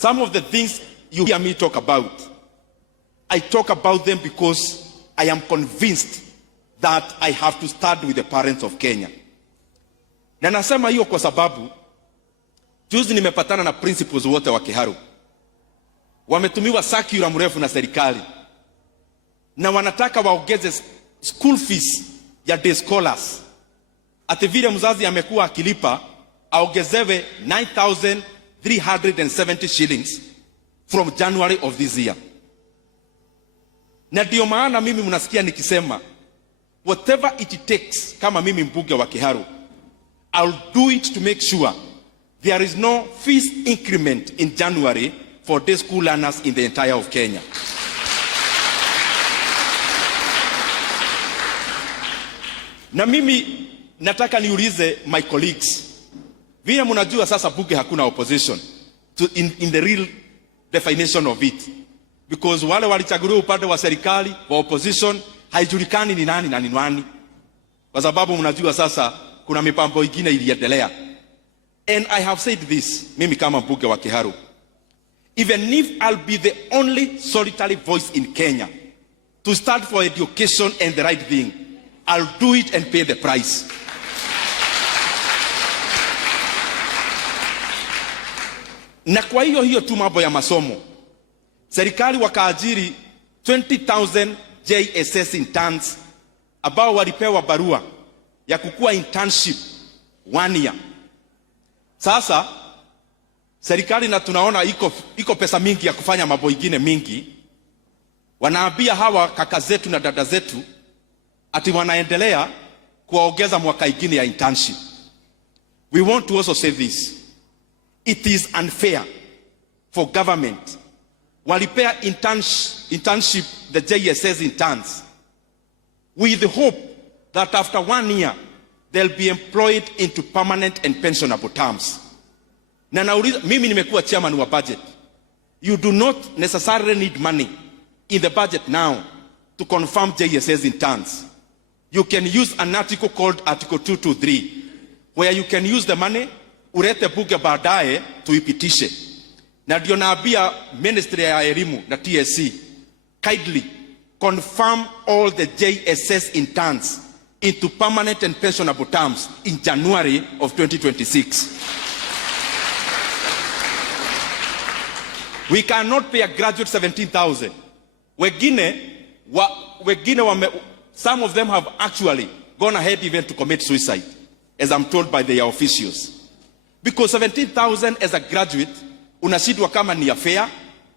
Some of the things you hear me talk about, I talk about them because I am convinced that I have to start with the parents of Kenya. Na nasema hiyo kwa sababu juzi nimepatana na principals wote wa Kiharu. Wametumiwa circular mrefu na serikali na wanataka waongeze school fees ya day scholars. Ati vile mzazi amekuwa akilipa aongezewe 9,370 shillings from January of this year. Na ndio maana mimi mnasikia nikisema whatever it takes, kama mimi mbunge wa Kiharu, I'll do it to make sure there is no fees increment in January for day school learners in the entire of Kenya. Na mimi nataka niulize my colleagues, vile mnajua sasa bunge hakuna opposition in the real definition of it, because wale walichaguliwa upande wa serikali wa opposition haijulikani ni nani na ni nani, kwa sababu mnajua sasa kuna mipango ingine iliendelea. And I have said this, mimi kama mbunge wa Kiharu, even if I'll be the only solitary voice in Kenya to stand for education and the right thing, I'll do it and pay the price. Na kwa hiyo tu mambo ya masomo, serikali wakaajiri 20,000 JSS interns ambao walipewa barua ya kukua internship 1 year. Sasa serikali, na tunaona iko pesa mingi ya kufanya mambo ingine mingi, wanaambia hawa kaka zetu na dada zetu ati wanaendelea kuongeza mwaka ingine ya internship. We want to also say this. It is unfair for government walipea internship the JSS interns with the hope that after 1 year they'll be employed into permanent and pensionable terms. Na nauliza, mimi nimekuwa chairman wa budget. You do not necessarily need money in the budget now to confirm JSS interns. You can use an article called Article 223 where you can use the money, urete bunge baadaye tuipitishe. Na ndio naambia Ministry ya Elimu na TSC, kindly confirm all the JSS interns into permanent and pensionable terms in January of 2026. We cannot pay a graduate 17,000. Some of them have actually gone ahead even to commit suicide, as I'm told by their officials. Because 17,000 as a graduate, unashindwa kama ni ya fare,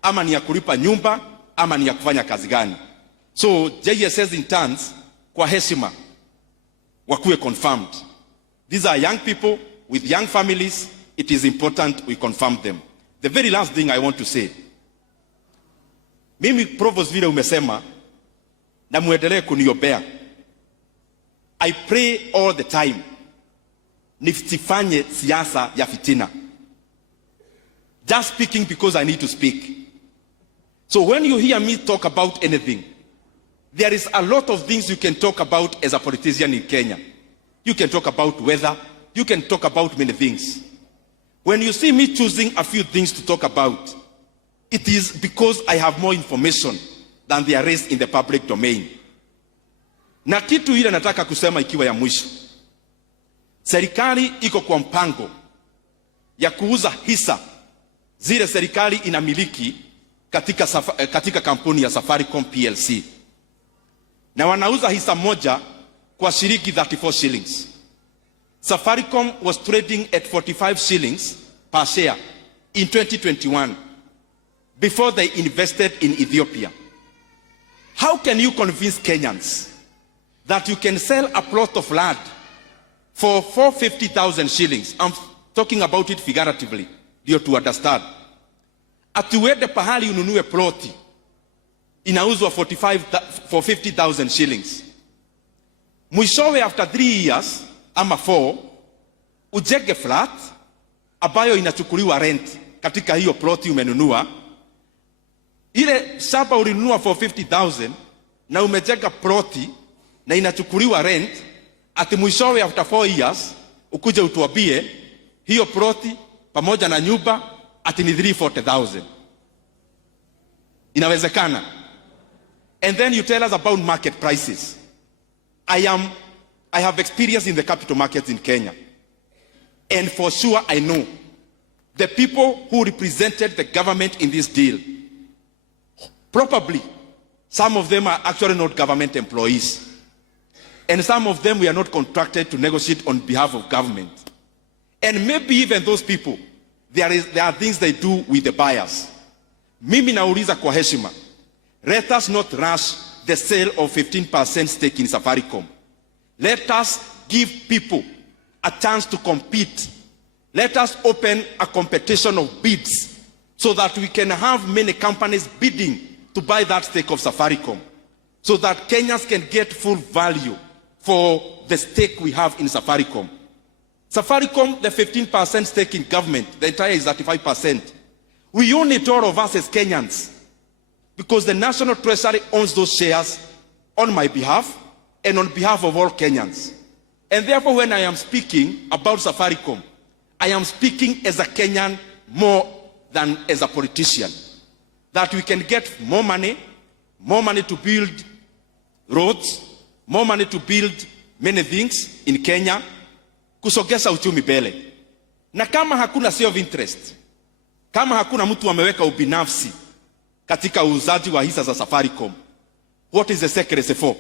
ama ni ya kulipa nyumba, ama ni ya kufanya kazi gani. So JSS interns kwa heshima wakuwe confirmed. These are young people with young families. It is important we confirm them. The very last thing I want to say, mimi Provost vile umesema na muendelee kuniombea. I pray all the time nisifanye siasa ya fitina. Just speaking because I need to speak. So when you hear me talk about anything, there is a lot of things you can talk about as a politician in Kenya. You can talk about weather. You can talk about many things. When you see me choosing a few things to talk about, it is because I have more information than there is in the public domain. Na kitu ile nataka kusema ikiwa ya mwisho. Serikali iko kwa mpango ya kuuza hisa zile serikali inamiliki katika kampuni ya Safaricom PLC. Na wanauza hisa moja kwa shilingi 34 shillings. Safaricom was trading at 45 shillings per share in 2021 before they invested in Ethiopia. How can you convince Kenyans that you can sell a plot of land for 450,000 shillings? I'm talking about it figuratively, ndio to understand. Atuende pahali ununue ploti inauzwa for 50,000 shillings. Mwishowe after 3 years ama 4 ujenge flat ambayo inachukuliwa rent katika hiyo ploti umenunua. Ile shamba ulinunua for 50,000 na umejenga ploti na inachukuliwa rent, ati mwishowe after 4 years ukuje utuambie hiyo ploti pamoja na nyumba ati ni 340,000. Inawezekana? And then you tell us about market prices. I have experience in the capital markets in Kenya. And for sure I know the people who represented the government in this deal, probably some of them are actually not government employees. And some of them were not contracted to negotiate on behalf of government. And maybe even those people, there are things they do with the buyers. Mimi nauliza kwa heshima, let us not rush the sale of 15% stake in Safaricom. Let us give people a chance to compete. Let us open a competition of bids so that we can have many companies bidding to buy that stake of Safaricom, so that Kenyans can get full value for the stake we have in Safaricom. Safaricom, the 15% stake in government, the entire is 35%. We own it, all of us as Kenyans, because the National Treasury owns those shares on my behalf and on behalf of all Kenyans. And therefore, when I am speaking about Safaricom, I am speaking as a Kenyan more than as a politician. That we can get more money to build roads, more money to build many things in Kenya, kusogeza uchumi mbele. Na kama hakuna self interest, kama hakuna mtu ameweka ubinafsi katika uuzaji wa hisa za Safaricom, what is the secrecy for?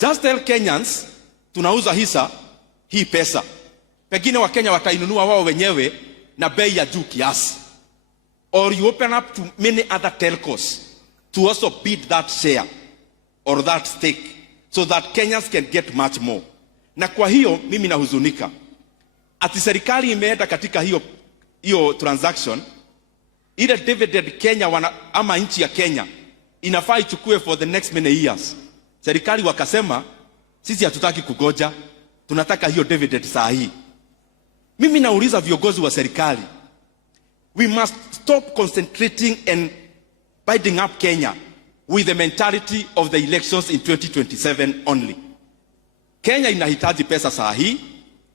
Just tell Kenyans, tunauza hisa hii pesa. Pengine wa Kenya watainunua wao wenyewe na bei ya juu kiasi. Or you open up to many other telcos to also bid that share or that stake so that Kenyans can get much more. Na kwa hiyo mimi nahuzunika ati serikali imeenda katika hiyo transaction, ile dividend Kenya ama nchi ya Kenya inafaa ichukue for the next many years. Serikali wakasema sisi hatutaki kugoja, tunataka hiyo dividend saa hii. Mimi nauliza viongozi wa serikali, we must stop concentrating and binding up Kenya with the mentality of the elections in 2027 only. Kenya inahitaji pesa saa hii,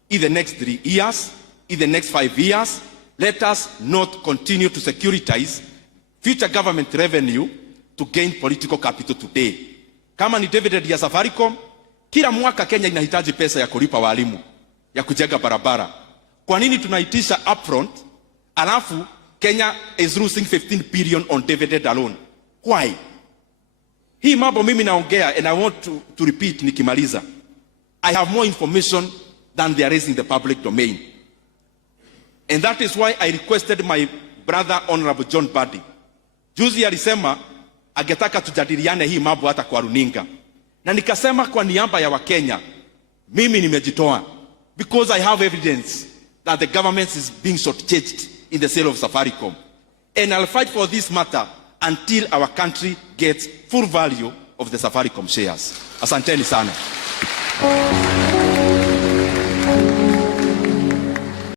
in the next 3 years, in the next 5 years. Let us not continue to securitize future government revenue to gain political capital today. Kama ni dividend ya Safaricom, kila mwaka Kenya inahitaji pesa ya kulipa walimu, ya kujenga barabara. Kwa nini tunaitisha upfront, alafu Kenya is losing 15 billion on dividend alone? Why? Hii mambo mimi naongea, and I want to repeat nikimaliza. I have more information than there is in the public domain. And that is why I requested my brother Honorable John Badi. Juzi alisema angetaka tujadiliane hii mambo hata kwa runinga. Na nikasema kwa niaba ya Wakenya, mimi nimejitoa, because I have evidence that the government is being shortchanged in the sale of Safaricom. And I'll fight for this matter until our country gets full value of the Safaricom shares. Asanteni sana.